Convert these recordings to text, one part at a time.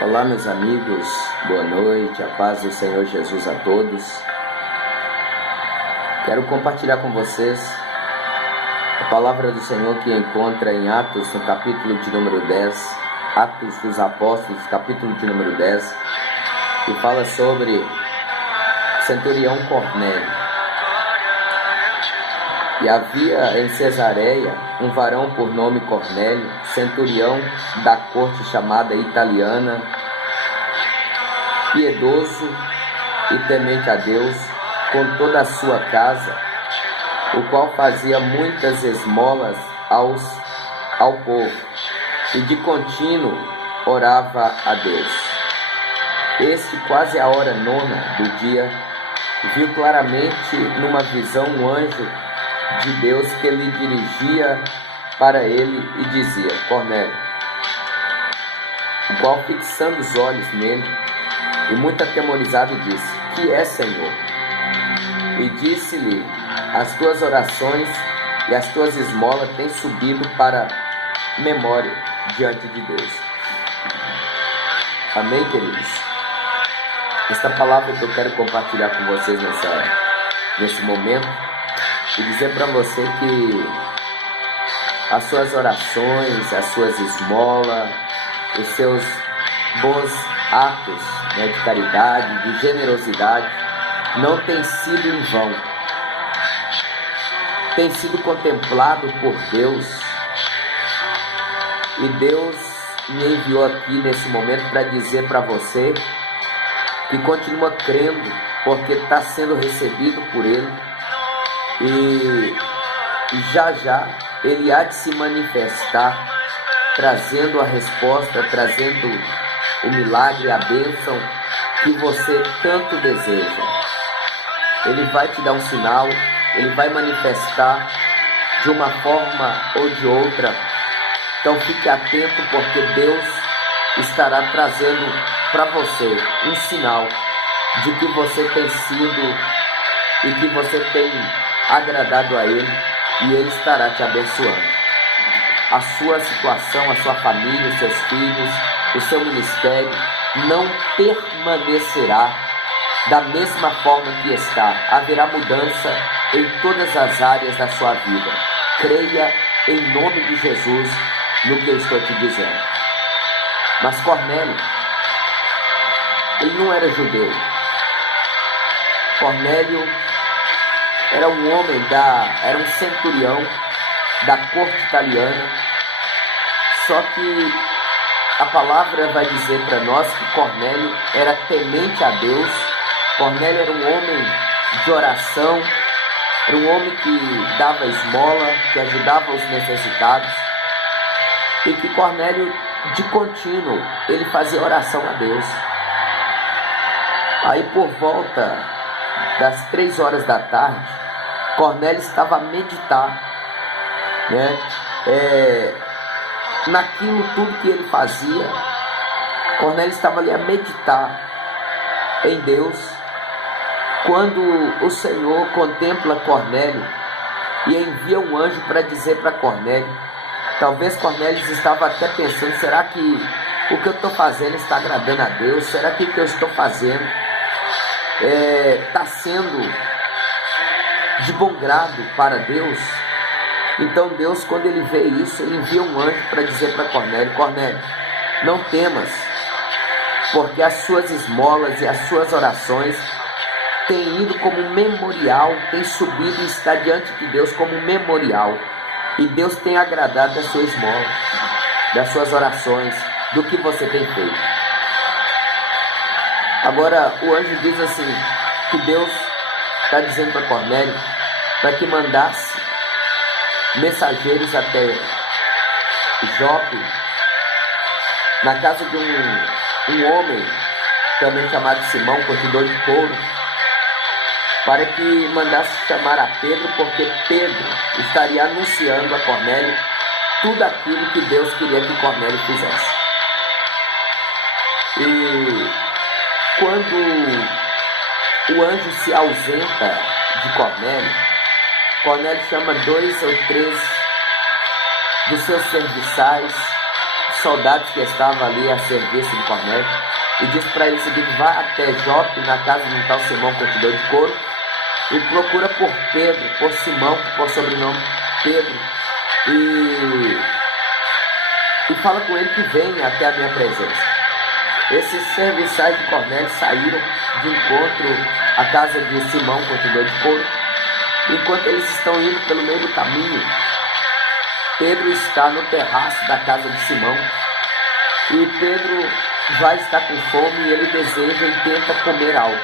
Olá, meus amigos, boa noite, a paz do Senhor Jesus a todos. Quero compartilhar com vocês a palavra do Senhor que encontra em Atos, no capítulo de número 10, Atos dos Apóstolos, capítulo de número 10, que fala sobre o centurião Cornélio. E havia em Cesareia um varão por nome Cornélio, centurião da corte chamada italiana, piedoso e temente a Deus, com toda a sua casa, o qual fazia muitas esmolas ao povo, e de contínuo orava a Deus. Este, quase a hora nona do dia, viu claramente numa visão um anjo de Deus que lhe dirigia para ele e dizia: Cornélio. O qual, fixando os olhos nele e muito atemorizado, disse: Que é, Senhor? E disse-lhe: As tuas orações e as tuas esmolas têm subido para memória diante de Deus. Amém, queridos? Esta palavra que eu quero compartilhar com vocês nesse momento, e dizer para você que as suas orações, as suas esmolas, os seus bons atos, de caridade, de generosidade, não tem sido em vão. Tem sido contemplado por Deus. E Deus me enviou aqui nesse momento para dizer para você que continua crendo, porque está sendo recebido por Ele. E já Ele há de se manifestar, trazendo a resposta, trazendo o milagre, a bênção que você tanto deseja. Ele vai te dar um sinal, Ele vai manifestar de uma forma ou de outra. Então fique atento, porque Deus estará trazendo para você um sinal de que você tem sido e que você tem agradado a Ele, e Ele estará te abençoando. A sua situação, a sua família, os seus filhos, o seu ministério não permanecerá da mesma forma que está. Haverá mudança em todas as áreas da sua vida. Creia em nome de Jesus no que eu estou te dizendo. Mas Cornélio, ele não era judeu. Cornélio era um homem era um centurião da corte italiana. Só que a palavra vai dizer para nós que Cornélio era temente a Deus. Cornélio era um homem de oração, era um homem que dava esmola, que ajudava os necessitados. E que Cornélio, de contínuo, ele fazia oração a Deus. Aí, por volta das 3 horas da tarde, Cornélio estava a meditar, naquilo tudo que ele fazia. Cornélio estava ali a meditar em Deus, quando o Senhor contempla Cornélio e envia um anjo para dizer para Cornélio. Talvez Cornélio estava até pensando: será que o que eu estou fazendo está agradando a Deus? Será que o que eu estou fazendo está sendo de bom grado para Deus? Então Deus, quando ele vê isso, ele envia um anjo para dizer para Cornélio: Cornélio, não temas, porque as suas esmolas e as suas orações têm ido como um memorial, têm subido e está diante de Deus como um memorial. E Deus tem agradado da sua esmola, das suas orações, do que você tem feito. Agora o anjo diz assim, que Deus está dizendo para Cornélio para que mandasse mensageiros até Jope, na casa de um homem também chamado Simão, curtidor de couro, para que mandasse chamar a Pedro, porque Pedro estaria anunciando a Cornélio tudo aquilo que Deus queria que Cornélio fizesse. E quando o anjo se ausenta de Cornélio, Cornélio chama 2 ou 3 dos seus serviçais, soldados que estavam ali a serviço de Cornélio e disse para ele o seguinte: vá até Jope, na casa de um tal Simão, curtidor de couro, e procura por Pedro, por Simão, por sobrenome Pedro, e fala com ele que venha até a minha presença. Esses serviçais de Cornélio saíram de encontro à casa de Simão, curtidor de couro. Enquanto eles estão indo pelo meio do caminho, Pedro está no terraço da casa de Simão, e Pedro vai estar com fome e ele deseja e tenta comer algo.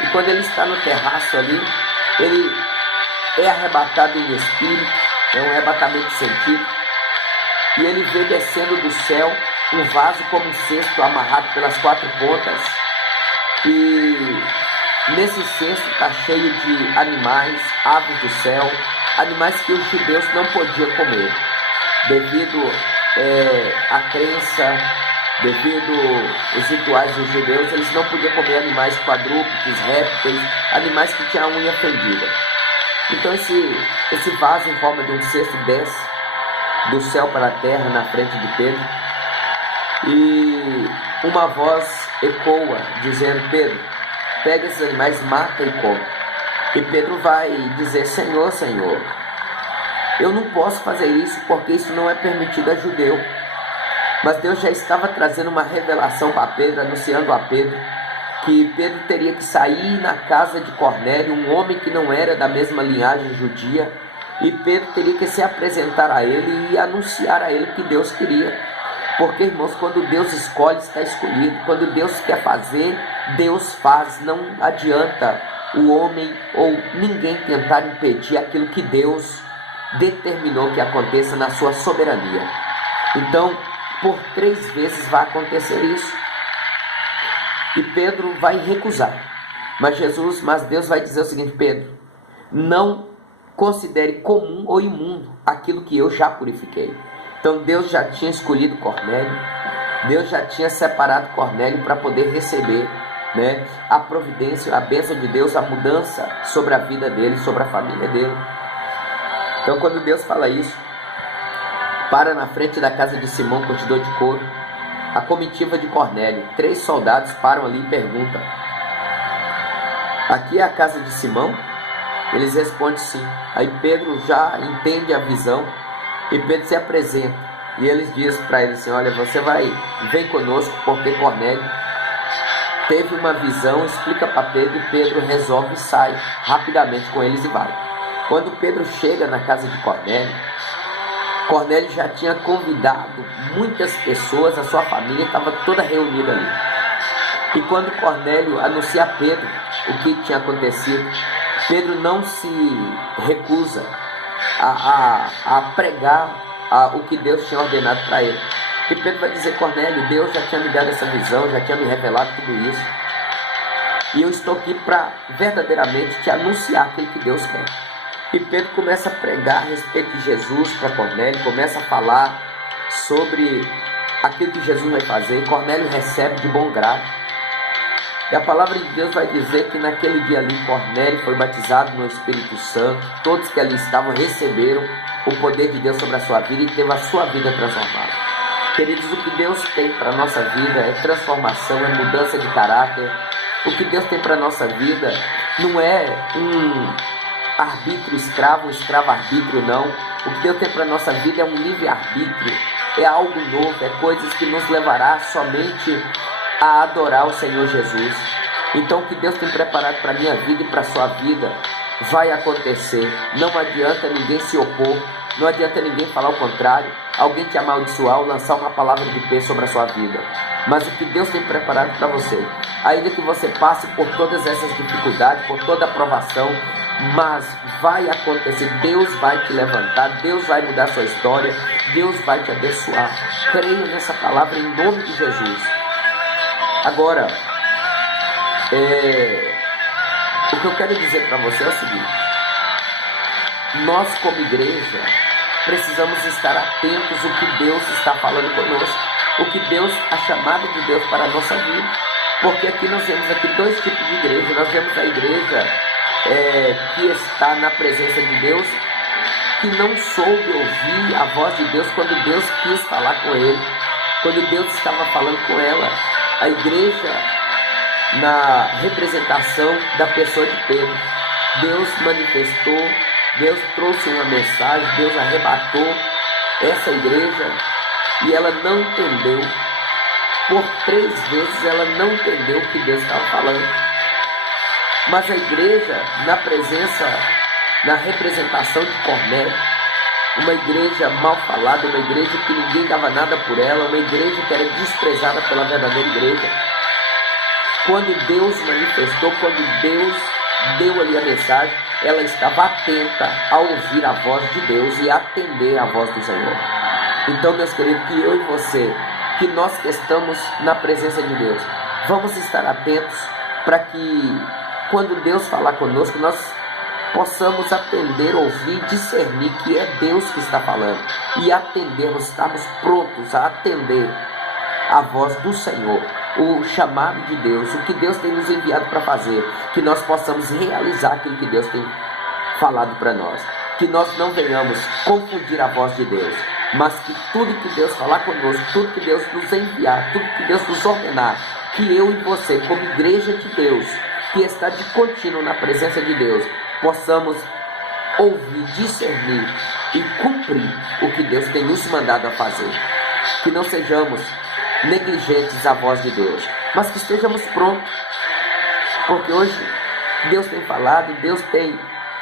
E quando ele está no terraço ali, ele é arrebatado em espírito, é um arrebatamento sentido, e ele vê descendo do céu um vaso como um cesto amarrado pelas 4 pontas, e nesse cesto está cheio de animais, aves do céu, animais que os judeus não podiam comer, devido à crença, devido aos rituais dos judeus, eles não podiam comer animais quadrúpedes, répteis, animais que tinham a unha fendida. Então esse vaso em forma de um cesto desce do céu para a terra na frente de Pedro, e uma voz ecoa dizendo: Pedro, pega esses animais, mata e come. E Pedro vai dizer: Senhor, Senhor, eu não posso fazer isso porque isso não é permitido a judeu. Mas Deus já estava trazendo uma revelação para Pedro, anunciando a Pedro que Pedro teria que sair na casa de Cornélio, um homem que não era da mesma linhagem judia, e Pedro teria que se apresentar a ele e anunciar a ele o que Deus queria. Porque, irmãos, quando Deus escolhe, está escolhido. Quando Deus quer fazer, Deus faz. Não adianta o homem ou ninguém tentar impedir aquilo que Deus determinou que aconteça na sua soberania. Então, por 3 vezes vai acontecer isso, e Pedro vai recusar. Mas Deus vai dizer o seguinte: Pedro, não considere comum ou imundo aquilo que eu já purifiquei. Então Deus já tinha escolhido Cornélio, Deus já tinha separado Cornélio para poder receber, a providência, a bênção de Deus, a mudança sobre a vida dele, sobre a família dele. Então, quando Deus fala isso, para na frente da casa de Simão, curtidor de couro, a comitiva de Cornélio. 3 soldados param ali e perguntam: aqui é a casa de Simão? Eles respondem sim. Aí Pedro já entende a visão, e Pedro se apresenta, e eles dizem para ele assim: olha, vem conosco, porque Cornélio teve uma visão, explica para Pedro, e Pedro resolve e sai rapidamente com eles e vai. Quando Pedro chega na casa de Cornélio já tinha convidado muitas pessoas, a sua família estava toda reunida ali. E quando Cornélio anuncia a Pedro o que tinha acontecido, Pedro não se recusa a pregar o que Deus tinha ordenado para ele. E Pedro vai dizer: Cornélio, Deus já tinha me dado essa visão, já tinha me revelado tudo isso, e eu estou aqui para verdadeiramente te anunciar aquilo que Deus quer. E Pedro começa a pregar a respeito de Jesus para Cornélio, começa a falar sobre aquilo que Jesus vai fazer, e Cornélio recebe de bom grado. E a palavra de Deus vai dizer que naquele dia ali Cornélio foi batizado no Espírito Santo, todos que ali estavam receberam o poder de Deus sobre a sua vida e teve a sua vida transformada. Queridos, o que Deus tem para a nossa vida é transformação, é mudança de caráter. O que Deus tem para a nossa vida não é um arbítrio escravo, um escravo-arbítrio, não. O que Deus tem para a nossa vida é um livre-arbítrio, é algo novo, é coisas que nos levará somente a adorar o Senhor Jesus. Então, o que Deus tem preparado para a minha vida e para a sua vida vai acontecer. Não adianta ninguém se opor, não adianta ninguém falar o contrário, alguém te amaldiçoar ou lançar uma palavra de peso sobre a sua vida. Mas o que Deus tem preparado para você, ainda que você passe por todas essas dificuldades, por toda a provação, mas vai acontecer. Deus vai te levantar, Deus vai mudar a sua história, Deus vai te abençoar. Creio nessa palavra em nome de Jesus. Agora, o que eu quero dizer para você é o seguinte: nós como igreja precisamos estar atentos ao que Deus está falando conosco, o que Deus, a chamada de Deus para a nossa vida. Porque aqui nós vemos 2 tipos de igreja. Nós vemos a igreja que está na presença de Deus, que não soube ouvir a voz de Deus quando Deus quis falar com ele. quando Deus estava falando com ela. A igreja, na representação da pessoa de Pedro, Deus manifestou, Deus trouxe uma mensagem, Deus arrebatou essa igreja e ela não entendeu. Por 3 vezes ela não entendeu o que Deus estava falando. Mas a igreja, na presença, na representação de Cornélio, uma igreja mal falada, uma igreja que ninguém dava nada por ela, uma igreja que era desprezada pela verdadeira igreja. Quando Deus manifestou, quando Deus deu ali a mensagem, ela estava atenta a ouvir a voz de Deus e atender a voz do Senhor. Então, meus queridos, que eu e você, que nós que estamos na presença de Deus, vamos estar atentos para que quando Deus falar conosco, nós possamos atender, ouvir, discernir que é Deus que está falando e atendermos, estarmos prontos a atender a voz do Senhor, o chamado de Deus, o que Deus tem nos enviado para fazer, que nós possamos realizar aquilo que Deus tem falado para nós, que nós não venhamos confundir a voz de Deus, mas que tudo que Deus falar conosco, tudo que Deus nos enviar, tudo que Deus nos ordenar, que eu e você, como igreja de Deus, que está de contínuo na presença de Deus, possamos ouvir, discernir e cumprir o que Deus tem nos mandado a fazer. Que não sejamos negligentes à voz de Deus, mas que estejamos prontos, porque hoje Deus tem falado, Deus tem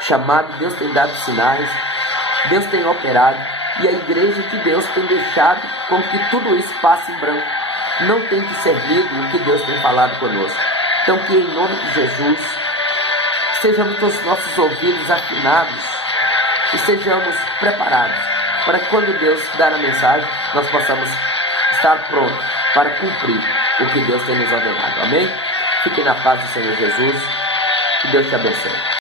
chamado, Deus tem dado sinais, Deus tem operado, e a igreja de Deus tem deixado com que tudo isso passe em branco, não tem discernido o que Deus tem falado conosco. Então que em nome de Jesus sejamos com os nossos ouvidos afinados e sejamos preparados para que quando Deus dar a mensagem, nós possamos estar prontos para cumprir o que Deus tem nos ordenado. Amém? Fique na paz do Senhor Jesus. Que Deus te abençoe.